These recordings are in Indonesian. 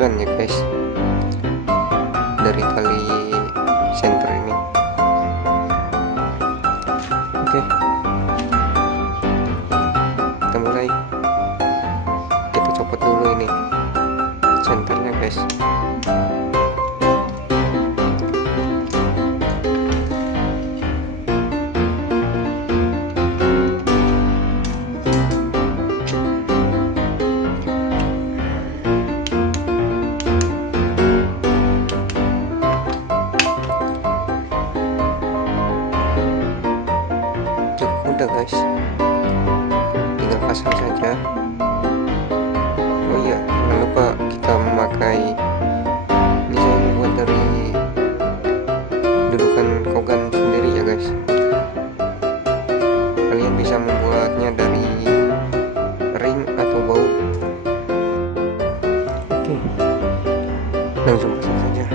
udan ya guys, dari tali center ini. Oke, kita mulai. Kita copot dulu ini centernya guys. Udah guys, tinggal pasang saja. Oh iya, jangan lupa kita memakai ini, saya membuat dari dudukan kogan sendiri ya guys. Kalian bisa membuatnya dari ring atau baut. Oke, langsung pasang saja.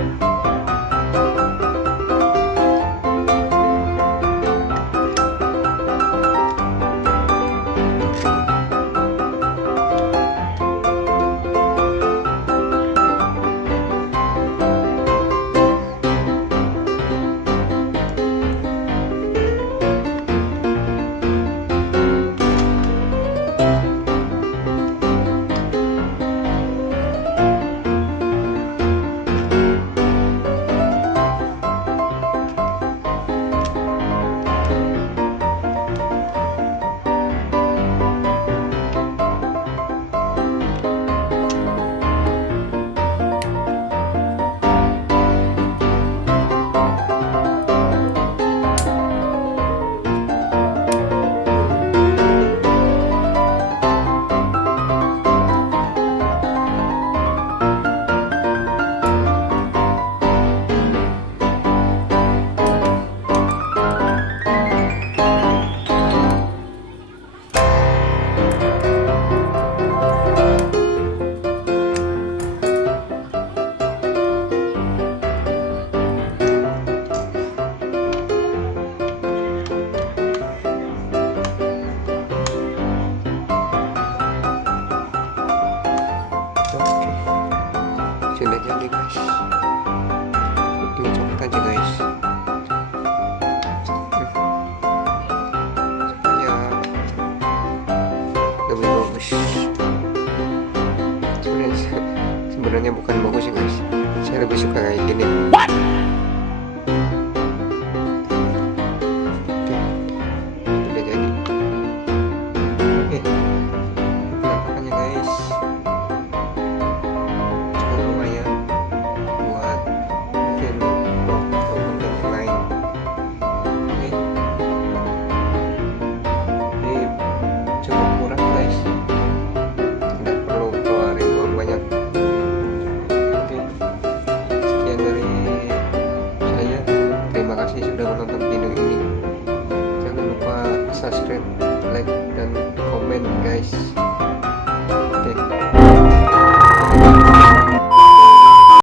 Sudah jadi guys, ini copot aja guys, supaya lebih bagus. Sebenarnya bukan bagus sih guys, saya lebih suka kayak gini.